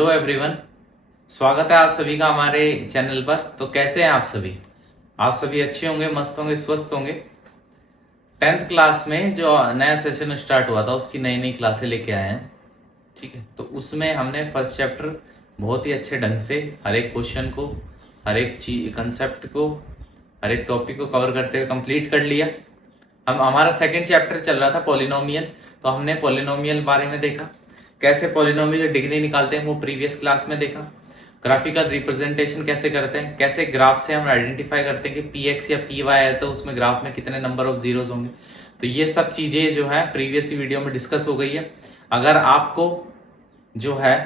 Hello everyone, स्वागत है आप सभी का हमारे चैनल पर। तो कैसे हैं आप सभी? आप सभी अच्छे होंगे, मस्त होंगे, स्वस्थ होंगे। 10th क्लास में जो नया सेशन स्टार्ट हुआ था उसकी नई नई क्लासें लेके आए हैं, ठीक है। तो उसमें हमने फर्स्ट चैप्टर बहुत ही अच्छे ढंग से हर एक क्वेश्चन को, हर एक चीज कंसेप्ट को, हर एक टॉपिक को कवर करते हुए कंप्लीट कर लिया। हम हमारा सेकंड चैप्टर चल रहा था पॉलिनोमियल, तो हमने पॉलिनोमियल बारे में देखा, कैसे पॉलिनोमियल डिग्री निकालते हैं वो प्रीवियस क्लास में देखा। ग्राफिकल रिप्रेजेंटेशन कैसे करते हैं, कैसे ग्राफ से हम आइडेंटिफाई करते हैं कि पी एक्स या पी वाई है तो उसमें ग्राफ में कितने नंबर ऑफ जीरोस होंगे। तो ये सब चीजें जो है प्रीवियस वीडियो में डिस्कस हो गई है। अगर आपको जो है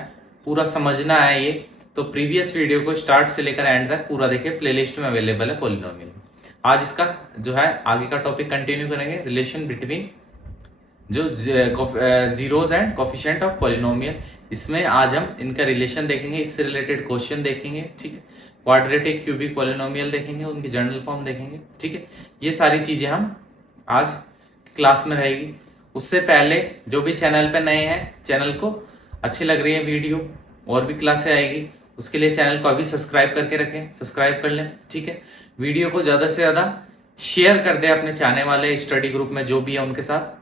पूरा समझना है ये, तो प्रीवियस वीडियो को स्टार्ट से लेकर एंड तक पूरा देखिए, प्लेलिस्ट में अवेलेबल है पॉलिनोमियल। आज इसका जो है आगे का टॉपिक कंटिन्यू करेंगे, रिलेशन बिटवीन जो zeros and coefficient of polynomial. इसमें आज हम इनका रिलेशन देखेंगे, इससे रिलेटेड क्वेश्चन देखेंगे, ठीक है। क्वाड्रेटिक क्यूबिक पॉलिनोमियल देखेंगे, उनकी जनरल फॉर्म देखेंगे, ठीक है। ये सारी चीजें हम आज क्लास में रहेगी। उससे पहले जो भी चैनल पे नए हैं, चैनल को अच्छी लग रही है वीडियो, और भी क्लासें आएगी, उसके लिए चैनल को अभी सब्सक्राइब करके रखें, सब्सक्राइब कर लें, ठीक है। वीडियो को ज्यादा से ज्यादा शेयर कर दें अपने चाहने वाले स्टडी ग्रुप में जो भी है उनके साथ।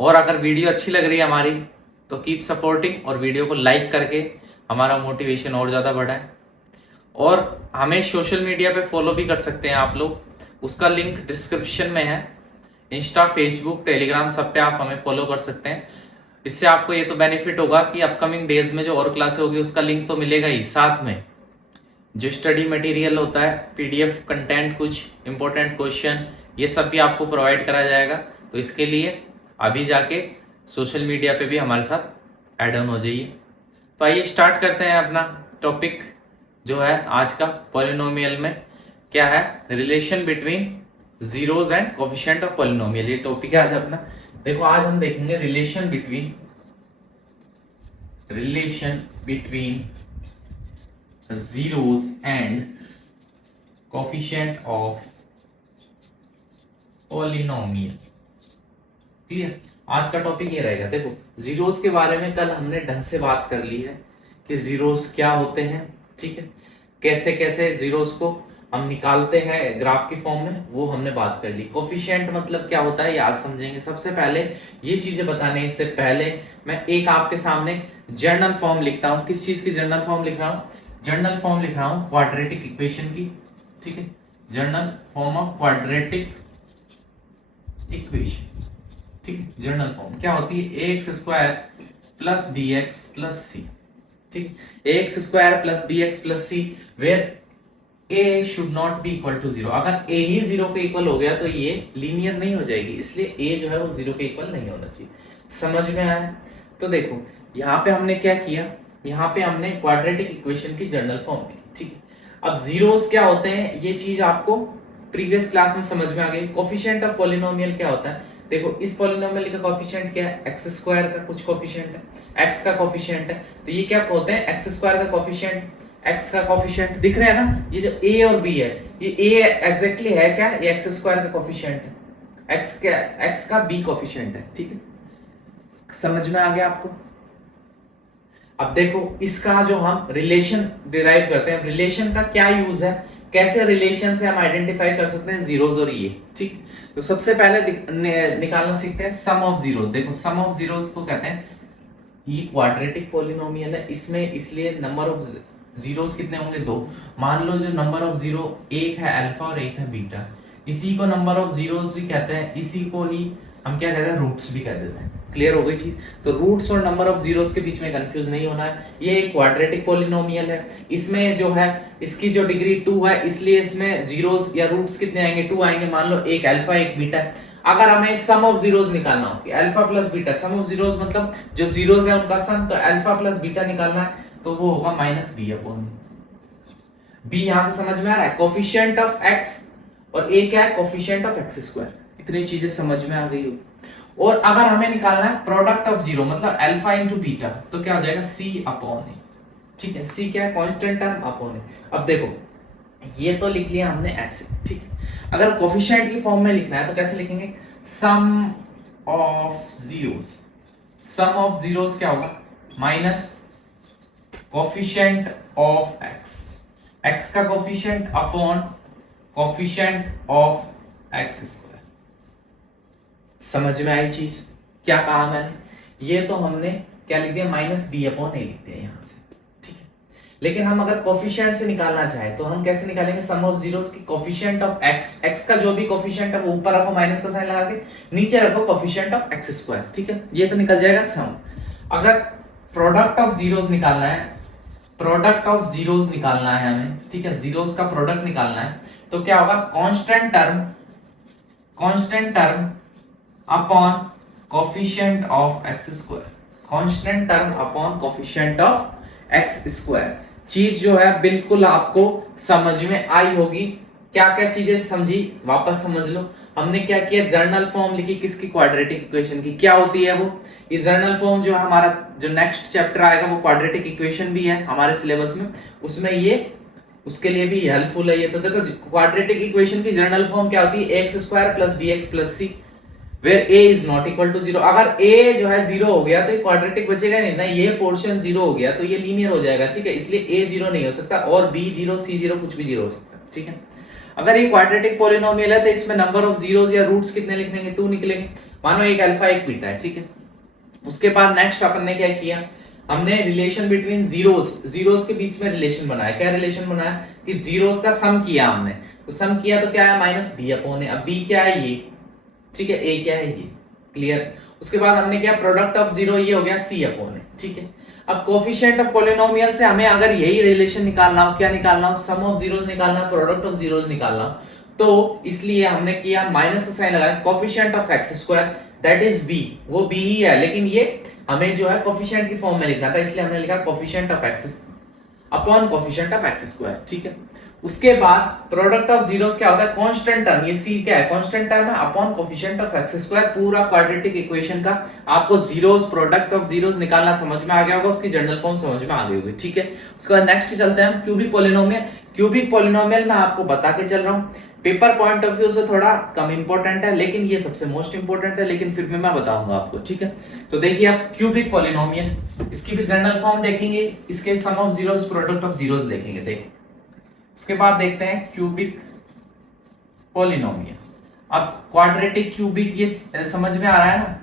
और अगर वीडियो अच्छी लग रही है हमारी तो कीप सपोर्टिंग, और वीडियो को लाइक करके हमारा मोटिवेशन और ज्यादा बढ़ाएं। और हमें सोशल मीडिया पे फॉलो भी कर सकते हैं आप लोग, उसका लिंक डिस्क्रिप्शन में है। इंस्टा, फेसबुक, टेलीग्राम सब पे आप हमें फॉलो कर सकते हैं। इससे आपको ये तो बेनिफिट होगा कि अपकमिंग डेज में जो और क्लासें होगी उसका लिंक तो मिलेगा ही, साथ में जो स्टडी मटेरियल होता है, पीडीएफ कंटेंट, कुछ इंपॉर्टेंट क्वेश्चन, ये सब भी आपको प्रोवाइड करा जाएगा। तो इसके लिए अभी जाके सोशल मीडिया पे भी हमारे साथ ऐड ऑन हो जाइए। तो आइए स्टार्ट करते हैं अपना टॉपिक जो है आज का। पॉलिनोमियल में क्या है, relation between zeros and coefficient of polynomial, ये टॉपिक है आज अपना। देखो आज हम देखेंगे relation between zeros and coefficient of polynomial. Clear? आज का टॉपिक ये रहेगा। देखो जीरोस के बारे में कल हमने ढंग से बात कर ली है कि जीरोस क्या होते हैं, ठीक है। कैसे कैसे जीरोस को हम निकालते हैं ग्राफ की फॉर्म में, वो हमने बात कर ली। कोफिशिएंट मतलब क्या होता है ये आज समझेंगे। सबसे पहले ये चीजें बताने से पहले मैं एक आपके सामने जर्नल फॉर्म लिखता हूं। किस चीज की जर्नल फॉर्म लिख रहा हूं? जर्नल फॉर्म लिख रहा हूं क्वाड्रेटिक इक्वेशन की, ठीक है। General form of quadratic equation, ठीक है। जर्नल फॉर्म क्या होती है? A x square plus B x plus c, ठीक है। A x square plus B x plus C where a should not be equal to zero. अगर a he zero के equal हो गया तो ये लीनियर नहीं हो जाएगी, इसलिए ए जो है वो जीरो के इक्वल नहीं होना चाहिए। समझ में आया? तो देखो यहाँ पे हमने क्या किया, यहाँ पे हमने क्वाड्रेटिक इक्वेशन की जर्नल फॉर्म लिखी, ठीक है। अब जीरोस क्या होते हैं ये चीज आपको प्रीवियस क्लास में समझ में आ गई। कोफिशिएंट ऑफ पॉलिनोमियल क्या होता है? देखो इस पॉलिनोमियल का कोफिशिएंट क्या है? एक्स स्क्वायर का कुछ कोफिशिएंट है, एक्स का कोफिशिएंट है, तो ये क्या होते हैं? एक्स स्क्वायर का कोफिशिएंट, एक्स का कोफिशिएंट दिख रहा है ना। ये जो ए और बी है, ये ए एग्जैक्टली है क्या? ये एक्स स्क्वायर का कोफिशिएंट है, एक्स का बी कोफिशिएंट है, ठीक है। समझ में आ गया आपको? अब देखो इसका जो हम रिलेशन डिराइव करते हैं, रिलेशन का क्या यूज है, कैसे रिलेशन से हम आइडेंटिफाई कर सकते हैं जीरोस और ये, ठीक। तो सबसे पहले निकालना सीखते हैं सम ऑफ जीरो। देखो सम ऑफ जीरोस को कहते हैं, ये क्वाड्रेटिक पॉलिनोमियल है, इसमें इसलिए नंबर ऑफ जीरोस कितने होंगे? दो। मान लो जो नंबर ऑफ जीरो एक है अल्फा और एक है बीटा, इसी को नंबर ऑफ जीरोस भी कहते हैं, इसी को ही हम क्या कहते हैं? रूट्स भी कह देते हैं। क्लियर हो गई चीज? तो रूट्स और नंबर ऑफ जीरोस के बीच में कंफ्यूज नहीं होना है। ये एक क्वाड्रेटिक पॉलिनोमियल है, इसमें जो है इसकी जो डिग्री 2 है, इसलिए इसमें जीरोस या रूट्स कितने आएंगे? 2 आएंगे। मान लो एक अल्फा एक बीटा। अगर हमें सम ऑफ जीरोस निकालना हो कि alpha plus beta, sum of zeros मतलब जो जीरोस है उनका सम, तो अल्फा प्लस बीटा निकालना है तो वो होगा माइनस बी अपॉन बी। यहां से समझ में आ रहा है? कोफिशिएंट ऑफ एक्स और ए क्या है? Coefficient of x square. इतनी चीजें समझ में आ गई हो। और अगर हमें निकालना है प्रोडक्ट ऑफ जीरो मतलब अल्फा इंटू बीटा, तो क्या हो जाएगा? सी अपॉन ए, ठीक है। सी क्या है? कांस्टेंट टर्म अपॉन ए। अब देखो ये तो लिख लिया हमने ऐसे, ठीक है। अगर कोफिशिएंट की फॉर्म में लिखना है तो कैसे लिखेंगे? Sum of zeros. Sum of zeros क्या होगा? Minus coefficient of x, x का coefficient upon coefficient of x square. समझ में आई चीज? क्या कहा मैंने? ये तो हमने क्या लिख दिया, माइनस बी अपॉन ए लिख दिया यहां से, ठीक है। लेकिन हम अगर कोफिशिएंट से निकालना चाहे तो हम कैसे निकालेंगे? सम ऑफ जीरोस की कोफिशिएंट ऑफ एक्स, एक्स का जो भी कोफिशिएंट है वो ऊपर रखो माइनस का साइन लगा के, नीचे रखो कोफिशिएंट ऑफ एक्स स्क्वायर, ठीक है। ये तो निकल जाएगा सम। अगर प्रोडक्ट ऑफ जीरोस निकालना है, प्रोडक्ट ऑफ जीरोस निकालना है हमें, ठीक है, जीरोस का प्रोडक्ट निकालना है, तो क्या होगा? Constant term upon coefficient of x square, constant term upon coefficient of x square. चीज जो है बिल्कुल आपको समझ में आई होगी। क्या क्या चीजें समझी वापस समझ लो। हमने क्या किया? जर्नल फॉर्म लिखी किसकी? क्वाड्रेटिक इक्वेशन की। क्या होती है वो? ये जर्नल फॉर्म जो है हमारा जो नेक्स्ट चैप्टर आएगा वो क्वाड्रेटिक इक्वेशन भी है हमारे सिलेबस में, उसमें ये उसके लिए भी हेल्पफुल है ये। तो देखो क्वाड्रेटिक इक्वेशन की जर्नल फॉर्म क्या होती है? X square plus B x plus C where A is not equal to zero. अगर ए जो है जीरो हो गया तो ये क्वाड्रेटिक बचेगा नहीं ना, ये पोर्शन जीरो हो गया तो ये लीनियर हो जाएगा, ठीक है। इसलिए ए जीरो नहीं हो सकता और बी जीरो सी जीरो कुछ भी जीरो हो सकता है, ठीक है। अगर ये क्वाड्रेटिक पॉलिनोमियल है तो इसमें नंबर ऑफ जीरोस या रूट्स कितने लिखेंगे? 2 निकलेंगे। मानो एक अल्फा एक बीटा है, ठीक है। उसके बाद नेक्स्ट अपन ने क्या किया? हमने रिलेशन बिटवीन जीरोस के बीच में रिलेशन बनाया। क्या रिलेशन बनाया? कि जीरोस का सम किया हमने, तो सम किया तो क्या है? माइनस बी अपॉन ए। अब बी क्या है? ये, ठीक है। ए क्या है? ये। क्लियर? उसके बाद हमने क्या? प्रोडक्ट ऑफ जीरो ये हो गया सी अपॉन ए, ठीक है। अब कोफिशिएंट ऑफ पॉलिनोमियल से हमें अगर यही रिलेशन निकालना हो, क्या निकालना हो? सम ऑफ जीरोस निकालना, प्रोडक्ट ऑफ जीरोस निकालना, तो इसलिए हमने किया माइनस का साइन लगाया, coefficient of x square that is B, वो बी ही है, लेकिन ये हमें जो है कोफिशिएंट की फॉर्म में लिखना था, इसलिए हमने लिखा coefficient of x upon coefficient of x square, ठीक है। उसके बाद प्रोडक्ट ऑफ जीरोस क्या होता है? कांस्टेंट टर्म, ये सी क्या है? कांस्टेंट टर्म है upon coefficient of x square. पूरा क्वाड्रेटिक इक्वेशन का आपको जीरोस, प्रोडक्ट ऑफ जीरोस निकालना समझ में आ गया होगा, उसकी जनरल फॉर्म समझ में आ गई होगी, ठीक है। उसके बाद नेक्स्ट चलते हैं हम क्यूबिक पॉलिनोमियल। क्यूबिक पॉलिनोमियल मैं आपको बता के चल रहा हूं, पेपर पॉइंट ऑफ व्यू से थोड़ा कम इंपॉर्टेंट है, लेकिन ये सबसे मोस्ट इंपॉर्टेंट है, लेकिन फिर भी मैं बताऊंगा आपको, ठीक है। तो देखिए आप क्यूबिक पॉलिनोमियल, इसकी भी जनरल फॉर्म देखेंगे, इसके sum of zeros, product of zeros देखेंगे, देखो। उसके बाद देखते हैं क्यूबिक पॉलिनोमियल। अब क्वाड्रेटिक क्यूबिक ये समझ में आ रहा है ना?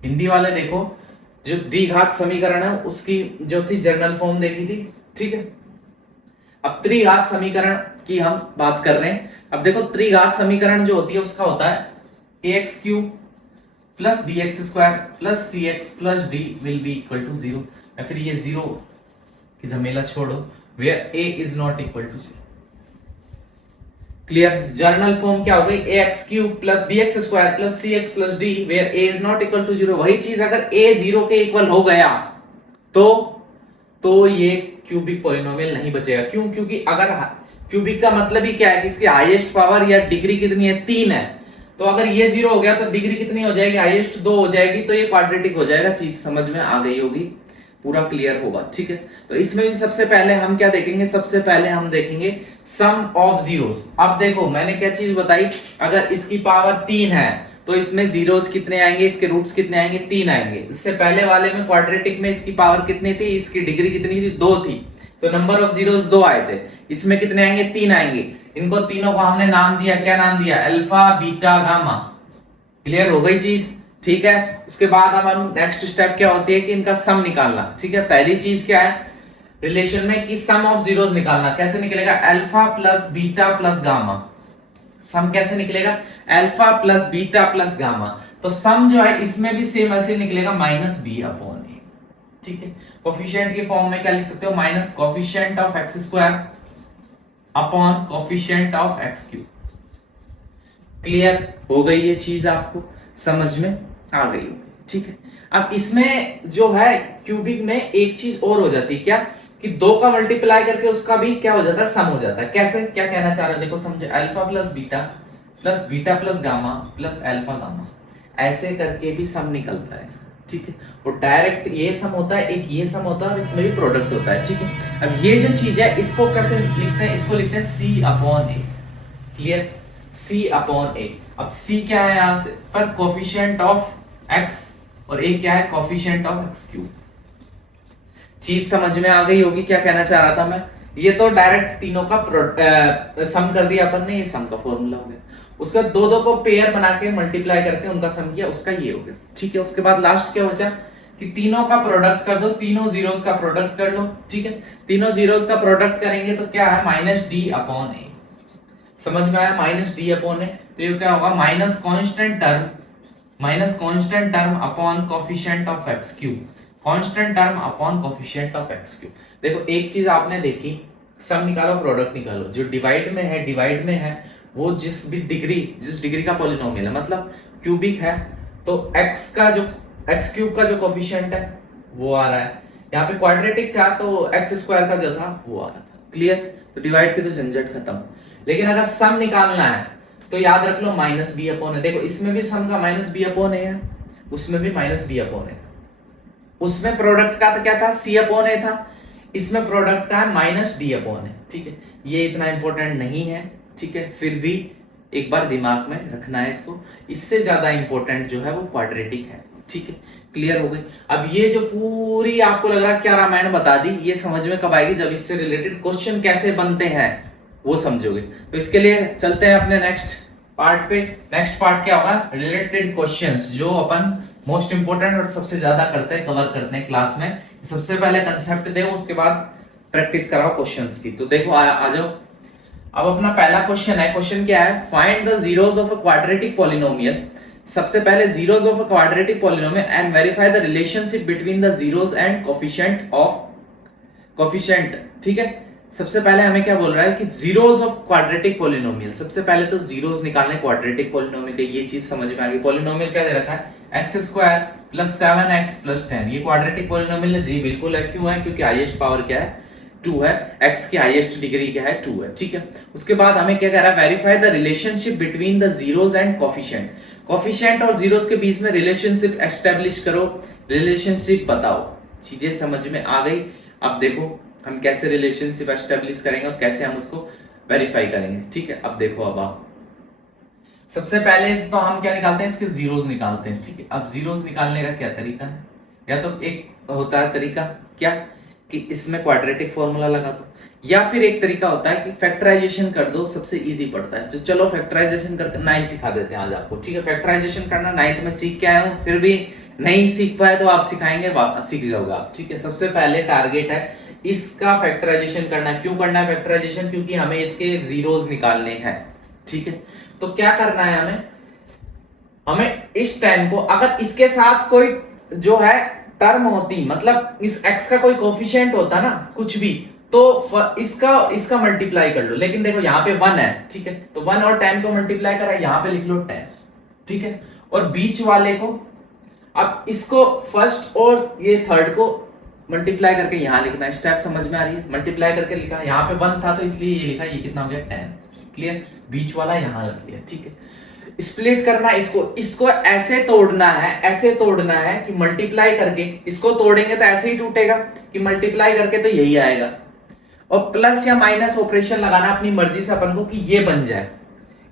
हिंदी वाले देखो, जो द्विघात समीकरण है उसकी जो थी जनरल फॉर्म देखी थी, ठीक है। अब त्रिघात समीकरण की हम बात कर रहे हैं। अब देखो त्रिघात समीकरण जो होती है उसका होता है ax cube plus bx square plus cx plus d will be equal to 0, या फिर ये 0 की झमेला छोड़ो, where a is not equal to 0। Clear? General form क्या हो गई? ax cube plus bx square plus cx plus d where a is not equal to 0। वही चीज अगर a 0 के इक्वल हो गया तो ये क्यूबिक पॉलिनोमियल नहीं बचेगा। क्यों? क्योंकि अगर क्यूबिक का मतलब ही क्या है कि इसकी हाईएस्ट पावर या डिग्री कितनी है? 3 है। तो अगर ये 0 हो गया तो डिग्री कितनी हो जाएगी? हाईएस्ट 2 हो जाएगी, तो ये क्वाड्रेटिक हो जाएगा। चीज समझ में आ गई होगी, पूरा क्लियर होगा, ठीक है। तो इसमें भी सबसे पहले हम क्या देखेंगे? सबसे पहले हम देखेंगे सम ऑफ जीरोस। अब देखो मैंने क्या चीज बताई, अगर इसकी पावर 3 है तो इसमें जीरोस कितने आएंगे? इसके रूट्स कितने आएंगे? 3 आएंगे। इससे पहले वाले में क्वाड्रेटिक में इसकी पावर कितनी थी? इसकी डिग्री कितनी थी? 2 थी, तो नंबर ऑफ जीरोस 2 आए थे। इसमें कितने आएंगे? 3 आएंगे। इनको तीनों को हमने नाम दिया, क्या नाम दिया? Alpha, beta, gamma. क्लियर हो गई चीज, ठीक है। उसके बाद अब हम नेक्स्ट स्टेप क्या होती है कि इनका सम निकालना, ठीक है। पहली चीज क्या है रिलेशन में कि सम ऑफ जीरोस निकालना। कैसे निकलेगा? Alpha plus beta plus gamma. Sum कैसे निकलेगा? Alpha plus beta plus gamma. तो सम जो है इसमें भी सेम ऐसे निकलेगा, माइनस बी अपॉन ए, ठीक है। कोफिशिएंट की फॉर्म में क्या लिख सकते हो? Minus coefficient of x square upon coefficient of x cube. Clear हो गई ये चीज, आपको समझ में आ गई होगी, ठीक है। अब इसमें जो है क्यूबिक में एक चीज और हो जाती है, क्या कि 2 का मल्टीप्लाई करके उसका भी क्या हो जाता है? सम हो जाता है। कैसे? क्या कहना चाह रहे हो? देखो समझे, alpha plus beta plus gamma plus alpha gamma, ऐसे करके भी सम निकलता है इसका, ठीक है। और डायरेक्ट ये सम होता है, एक ये सम होता है और इसमें भी प्रोडक्ट होता है, ठीक है। अब ये जो चीज है इसको कैसे लिखते हैं? इसको लिखते हैं सी अपॉन ए। क्लियर? सी अपॉन ए। अब सी क्या है यहां से पर? कोफिशिएंट ऑफ एक्स, और ए क्या है? कोफिशिएंट ऑफ एक्स क्यूब, चीज समझ में आ गई होगी क्या कहना चाह रहा था मैं। ये तो डायरेक्ट तीनों का सम कर दिया अपन ने, ये सम का फॉर्मूला हो गया। उसका दो दो को पेयर बना के मल्टीप्लाई करके उनका सम किया, उसका ये हो गया, ठीक है। उसके बाद लास्ट क्या बचा कि तीनों का प्रोडक्ट कर दो, तीनों जीरोस का प्रोडक्ट कर लो, ठीक है। तीनों जीरोस का प्रोडक्ट करेंगे तो क्या है माइनस डी अपॉन ए, समझ में आया, माइनस डी अपॉन ए। तो ये क्या होगा minus constant term upon coefficient of x cube, constant term upon coefficient of x cube. देखो एक चीज आपने देखी, सम निकालो प्रोडक्ट निकालो, जो डिवाइड में है वो जिस डिग्री का पॉलिनोमियल है, मतलब क्यूबिक है, तो एक्स क्यूब का जो कोफिशिएंट है वो आ रहा है। यहाँ पे क्वाड्रेटिक था तो एक्स स्क्वायर का जो था वो आ रहा था। क्लियर? तो डिवाइड की तो झंझट खत्म। लेकिन अगर सम निकालना है तो याद रख लो माइनस बी अपॉन है। देखो इसमें भी सम का माइनस बी अपॉन है, उसमें भी माइनस बी अपॉन है। उसमें प्रोडक्ट का तो क्या था सी अपॉन ए था, इसमें प्रोडक्ट का है माइनस डी अपॉन है, ठीक है। ये इतना इंपॉर्टेंट नहीं है, ठीक है, फिर भी एक बार दिमाग में रखना है इसको। इससे ज्यादा इंपॉर्टेंट जो है वो क्वाड्रेटिक है, ठीक है। क्लियर हो गई? अब ये जो पूरी आपको लग रहा क्या रामायण बता दी, ये समझ में कब आएगी, जब इससे रिलेटेड क्वेश्चन कैसे बनते हैं वो समझोगे। तो इसके लिए चलते हैं अपने नेक्स्ट पार्ट पे। नेक्स्ट पार्ट क्या होगा, रिलेटेड क्वेश्चंस, जो अपन मोस्ट इंपोर्टेंट और सबसे ज्यादा कवर करते हैं क्लास में। सबसे पहले कंसेप्ट दे, उसके बाद प्रैक्टिस कराओ क्वेश्चंस की। तो देखो आ जाओ। अब अपना पहला क्वेश्चन है, क्वेश्चन क्या है, find the zeros of a quadratic polynomial. सबसे पहले zeros of a quadratic polynomial and verify the relationship between the zeros and coefficient, ठीक है। सबसे पहले हमें क्या बोल रहा है कि जीरोस ऑफ क्वाड्रेटिक पॉलिनोमियल। सबसे पहले तो जीरोस निकालने क्वाड्रेटिक पॉलिनोमियल के, ये चीज समझ में आ गई। पॉलिनोमियल क्या दे रखा है, X square plus 7x plus 10। ये क्वाड्रेटिक पॉलिनोमियल है जी, बिल्कुल है। क्यों है? क्योंकि हाईएस्ट पावर क्या है 2 है, x की हाईएस्ट डिग्री क्या है 2 है, ठीक है। उसके बाद हमें क्या कह रहा है, verify the relationship between the zeros and coefficient. Coefficient और जीरोस के बीच में रिलेशनशिप एस्टेब्लिश करो, रिलेशनशिप बताओ। चीजें समझ में आ गई? अब देखो हम कैसे रिलेशनशिप एस्टेब्लिश करेंगे और कैसे हम उसको वेरीफाई करेंगे, ठीक है। अब देखो, अब आप सबसे पहले इसको हम क्या निकालते हैं, इसके जीरोस निकालते हैं, ठीक है। अब जीरोस निकालने का क्या तरीका है, या तो एक होता है तरीका क्या कि इसमें क्वाड्रेटिक फॉर्मूला लगा दो, या फिर एक तरीका होता है कि फैक्टराइजेशन कर दो, सबसे इजी पड़ता है। तो चलो फैक्टराइजेशन करना ही सिखा देते हैं आज आपको, ठीक है। फैक्टराइजेशन करना 9th में सीख के आए हूं, फिर भी नहीं सीख पाए तो आप सिखाएंगे, वापस सीख जाओगे आप, ठीक है। सबसे पहले टारगेट है इसका फैक्टराइजेशन करना। क्यों करना है फैक्टराइजेशन? क्योंकि हमें इसके जीरोस निकालने हैं, ठीक है। तो क्या करना है हमें इस 10 को, अगर इसके साथ कोई जो है टर्म होती, मतलब इस x का कोई कोफिशिएंट होता ना कुछ भी, तो इसका मल्टीप्लाई कर लो। लेकिन देखो यहाँ पे 1 है, ठीक है, तो 1 और 10 को मल्टीप्लाई करा, यहाँ पे लिख लो 10, ठीक है। और बीच वाले को, अब इसको फर्स्ट और ये थर्ड को मल्टीप्लाई करके यहां लिखना है। स्टेप समझ में आ रही है? मल्टीप्लाई करके लिखा, यहाँ पे 1 था तो इसलिए ये लिखा, ये कितना हो गया 10। क्लियर? बीच वाला यहां रख लिया, ठीक है। स्प्लिट करना इसको ऐसे तोड़ना है कि मल्टीप्लाई करके, इसको तोड़ेंगे तो ऐसे ही टूटेगा कि मल्टीप्लाई करके तो यही आएगा, और प्लस या माइनस ऑपरेशन लगाना अपनी मर्जी से अपन को कि ये बन जाए।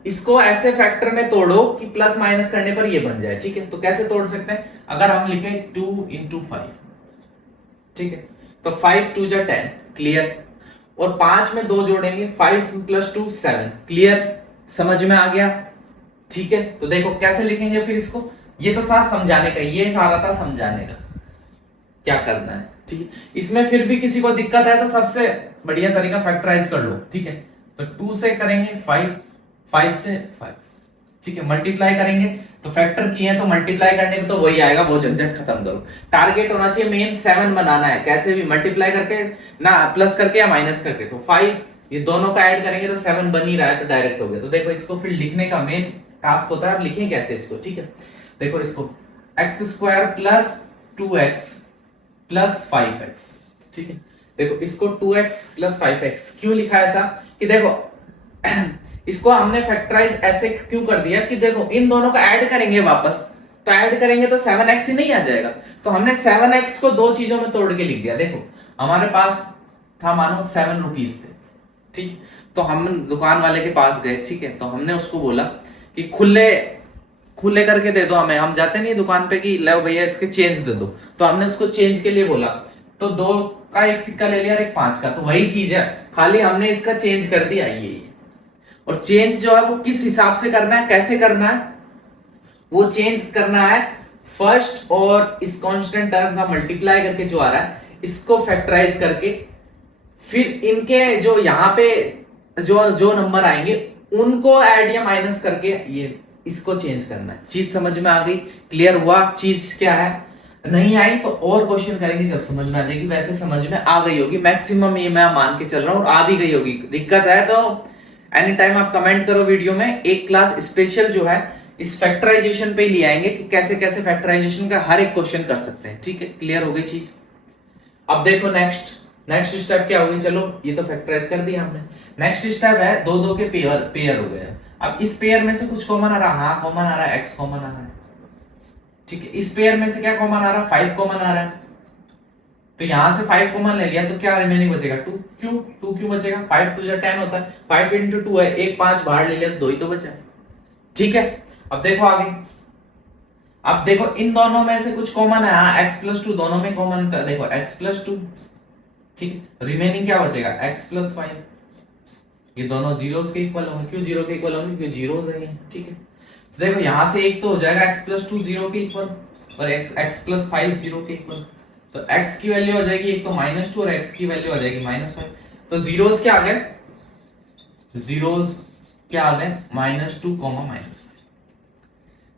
इसको ऐसे फैक्टर में तोड़ो कि प्लस माइनस करने पर ये बन जाए, ठीक है। तो कैसे तोड़ सकते हैं, अगर हम लिखे 2 into 5, ठीक है, तो 5 2 जा 10, क्लियर। और 5 में 2 जोड़ेंगे, 5 + 2 7, क्लियर? समझ में आ गया? ठीक है। तो देखो कैसे लिखेंगे फिर इसको, ये तो सारा समझाने का, ये सारा था समझाने का क्या करना है, ठीक है। इसमें फिर भी किसी को दिक्कत है तो सबसे बढ़िया तरीका फैक्टराइज कर लो, ठीक है। तो 2 से करेंगे 5, 5 से 5, ठीक है। मल्टीप्लाई करेंगे तो फैक्टर किए तो मल्टीप्लाई करने में तो वही आएगा, वो झंझट खत्म करो। टारगेट होना चाहिए मेन 7 बनाना है, कैसे भी मल्टीप्लाई करके ना, प्लस करके या माइनस करके। तो 5 ये दोनों का ऐड करेंगे तो 7 बन ही रहा है, तो डायरेक्ट हो गया। तो देखो इसको फिर लिखने का मेन टास्क होता है, अब लिखें कैसे इसको, ठीक है। देखो इसको x² + 2x + 5x, ठीक है। देखो इसको 2x + 5x क्यों लिखा है ऐसा, कि देखो इसको हमने फैक्टराइज ऐसे क्यों कर दिया कि देखो इन दोनों का ऐड करेंगे वापस, तो ऐड करेंगे तो 7x ही नहीं आ जाएगा। तो हमने 7x को दो चीजों में तोड़ के लिख दिया। देखो हमारे पास था, मानो 7 रुपीज थे, ठीक। तो हम दुकान वाले के पास गए, ठीक है। तो हमने उसको बोला कि खुले करके दे दो हमें, हम जाते नहीं दुकान पे कि लो भैया इसके चेंज दे दो, तो हमने उसको चेंज के लिए बोला। तो 2 का एक सिक्का ले लिया और एक 5 का, तो वही चीज है, खाली हमने इसका चेंज कर दिया ये। और चेंज जो है वो किस हिसाब से करना है, कैसे करना है, वो चेंज करना है फर्स्ट और इस कांस्टेंट टर्म का मल्टीप्लाई करके जो आ रहा है इसको फैक्टराइज करके, फिर इनके जो यहाँ पे जो जो नंबर आएंगे उनको ऐड या माइनस करके ये इसको चेंज करना है। चीज समझ में आ गई, क्लियर हुआ चीज क्या है? नहीं आई तो और क्वेश्चन करेंगे जब समझ में आ जाएगी, वैसे समझ में आ गई होगी मैक्सिमम, ये मैं मान के चल रहा हूं, और आ भी गई होगी। दिक्कत है तो एनी टाइम आप कमेंट करो वीडियो में, एक क्लास स्पेशल जो है इस फैक्टराइजेशन पे ले आएंगे कि कैसे कैसे फैक्टराइजेशन का हर एक क्वेश्चन कर सकते हैं। ठीक है, क्लियर हो गई चीज? अब देखो नेक्स्ट स्टेप क्या होगी, चलो ये तो फैक्टराइज कर दिया हमने। नेक्स्ट स्टेप है दो दो के पेयर हो गए। अब इस पेयर में से कुछ कॉमन आ रहा, हाँ कॉमन आ रहा है, एक्स कॉमन आ रहा है। ठीक है, इस पेयर में से क्या कॉमन आ रहा है, 5 कॉमन आ रहा है, तो यहां से 5 कॉमन ले लिया तो क्या रिमेनिंग बचेगा 2। क्यों बचेगा, 5 2 10 होता है, 5 into 2 है, एक 5 बाहर ले लिया तो 2 ही तो बचा है। ठीक है, अब देखो आगे, अब देखो इन दोनों में से कुछ कॉमन है, हाँ x+2 दोनों में कॉमन था, देखो x+2। ठीक है, रिमेनिंग क्या बचेगा x+5। ये दोनों जीरोस के इक्वल होंगे, क्यों जीरो के इक्वल होंगे, क्योंकि जीरोस है ये। ठीक है, तो देखो यहां से एक तो हो जाएगा x+2 जीरो के इक्वल और x+5 जीरो के इक्वल, तो x की वैल्यू हो जाएगी एक तो -2 और x की वैल्यू हो जाएगी -5। तो जीरोस क्या आ गए, जीरोस क्या आ गए -2, -5।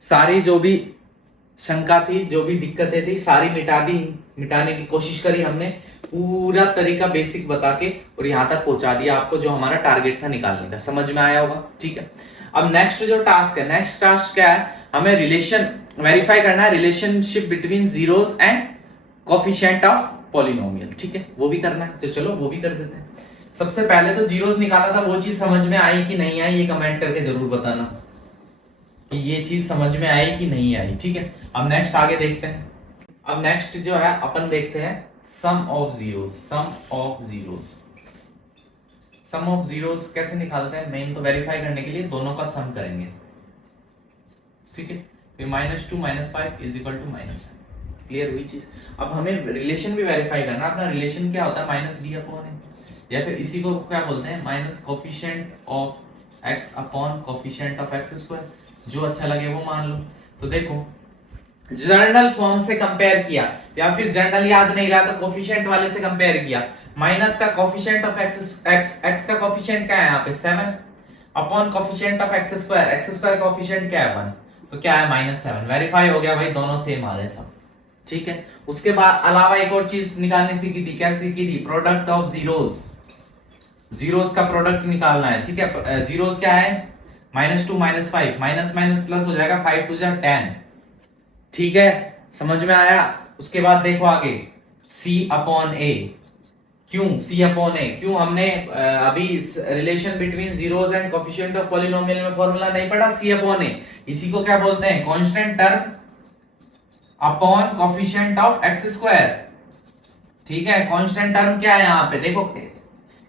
सारी जो भी शंका थी, जो भी दिक्कतें थी, सारी मिटाने की कोशिश करी हमने, पूरा तरीका बेसिक बता के और यहां तक पहुंचा दिया आपको, जो हमारा टारगेट था निकालने का। समझ में आया होगा? ठीक है, अब नेक्स्ट जो टास्क है, नेक्स्ट टास्क क्या है, हमें रिलेशन वेरीफाई करना है, relationship between zeros and coefficient of polynomial. ठीक है, वो भी करना है, तो चलो वो भी कर देते हैं। सबसे पहले तो जीरोस निकाला था, वो चीज समझ में आई कि नहीं आई, ये कमेंट करके जरूर बताना कि ये चीज समझ में आई कि नहीं आई। ठीक है, अब नेक्स्ट आगे देखते हैं। अब नेक्स्ट जो है अपन देखते हैं सम ऑफ जीरोस कैसे निकालते हैं। मेन तो वेरीफाई करने के लिए दोनों का सम करेंगे। ठीक है, फिर -2 -5 इज इक्वल टू -7। क्लियर हुई चीज? अब हमें रिलेशन भी वेरीफाई करना। अपना रिलेशन क्या होता है, -b/a, या फिर इसी को क्या बोलते हैं, minus coefficient of x upon coefficient of x²। जो अच्छा लगे वो मान लो। तो देखो जर्नल फॉर्म से कंपेयर किया, या फिर जर्नल याद नहीं रहा तो कोफिशिएंट वाले से कंपेयर किया। माइनस का कोफिशिएंट ऑफ x का कोफिशिएंट क्या है यहाँ पे 7 upon coefficient of x² coefficient क्या है 1, तो क्या है -7। वेरीफाई हो गया भाई, दोनों सेम आ रहे सब। ठीक है, उसके बाद अलावा एक और चीज निकालनी सीखी थी, क्या सीखी थी, प्रोडक्ट ऑफ जीरोस का प्रोडक्ट निकालना है। ठीक है, जीरोस क्या है -2 -5, माइनस प्लस हो जाएगा, 5 2 10। ठीक है, समझ में आया? उसके बाद देखो आगे C/A। क्यों C/A? क्यों हमने अभी relation between zeros and coefficient of polynomial में फॉर्मूला नहीं पढ़ा C/A? इसी को क्या बोलते हैं, constant term upon coefficient of x²। ठीक है, कांस्टेंट टर्म क्या है यहाँ पे, देखो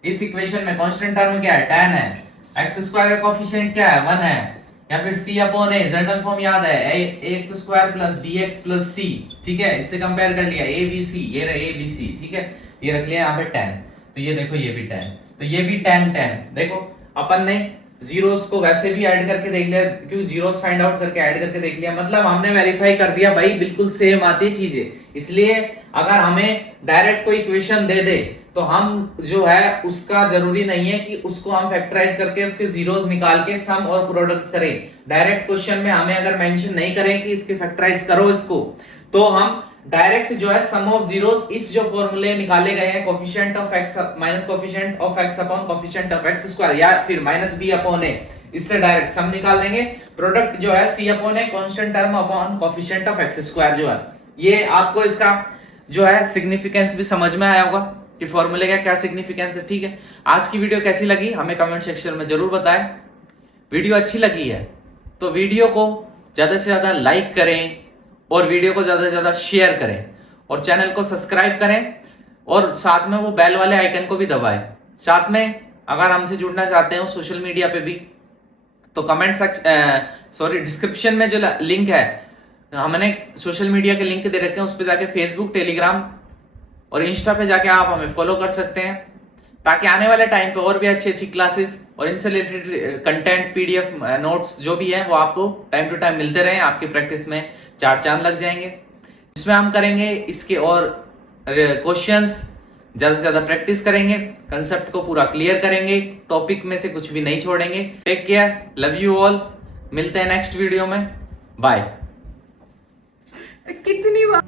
इस इक्वेशन में कांस्टेंट टर्म क्या है, 10 है, x² का कोफिशिएंट क्या है 1 है, या फिर C/A जनरल फॉर्म याद है ax² plus bx plus c। ठीक है, इससे कंपेयर कर लिया abc, ये रहा abc। ठीक है, ये रख लिया यहाँ पे 10, तो ये देखो ये भी 10, तो ये भी 10 10। देखो अपन ने जीरोस को वैसे भी ऐड करके देख लिया, क्यों जीरोस फाइंड आउट करके ऐड करके देख लिया, मतलब हमने वेरीफाई कर दिया भाई बिल्कुल सेम आती है चीजें। इसलिए अगर हमें डायरेक्ट कोई इक्वेशन दे दे तो हम जो है उसका जरूरी नहीं है कि उसको हम फैक्टराइज करके उसके जीरोस निकाल के सम और प्रोडक्ट करें। डायरेक्ट क्वेश्चन में हमें अगर मेंशन नहीं करें कि इसके फैक्टराइज करो इसको, तो हम डायरेक्ट जो है सम ऑफ जीरोस, इस जो फॉर्मूले निकाले गए हैं coefficient of x minus coefficient of x upon coefficient of x² या फिर -b/a, इससे डायरेक्ट सम निकाल देंगे। प्रोडक्ट जो है C/A constant term upon coefficient of x² जो है। ये आपको इसका जो है सिग्निफिकेंस भी समझ में आया होगा कि फॉर्मूले का क्या सिग्निफिकेंस है। ठीक है, आज की वीडियो कैसी लगी हमें कमेंट सेक्शन में जरूर बताएं। वीडियो अच्छी लगी है तो वीडियो को ज्यादा से ज्यादा लाइक करें और वीडियो को ज्यादा से ज्यादा शेयर करें और चैनल को सब्सक्राइब करें और साथ में वो बेल वाले आइकन को भी दबाएं। साथ में अगर हमसे जुड़ना चाहते हो सोशल मीडिया पे भी, तो डिस्क्रिप्शन में जो लिंक है, हमने सोशल मीडिया के लिंक दे रखे हैं, उस पर जाके फेसबुक, टेलीग्राम और इंस्टा पे जाके आप हमें फॉलो कर सकते हैं, ताकि आने वाले टाइम पे और भी अच्छी अच्छी क्लासेस और इनसे रिलेटेड कंटेंट, पीडीएफ, नोट्स जो भी है वो आपको टाइम टू टाइम मिलते रहें। आपकी प्रैक्टिस में चार चांद लग जाएंगे। इसमें हम करेंगे इसके और क्वेश्चंस, ज्यादा से ज्यादा प्रैक्टिस करेंगे, कंसेप्ट को पूरा क्लियर करेंगे, टॉपिक में से कुछ भी नहीं छोड़ेंगे। Take care, love you all, मिलते हैं नेक्स्ट वीडियो में, बाय। कितनी बार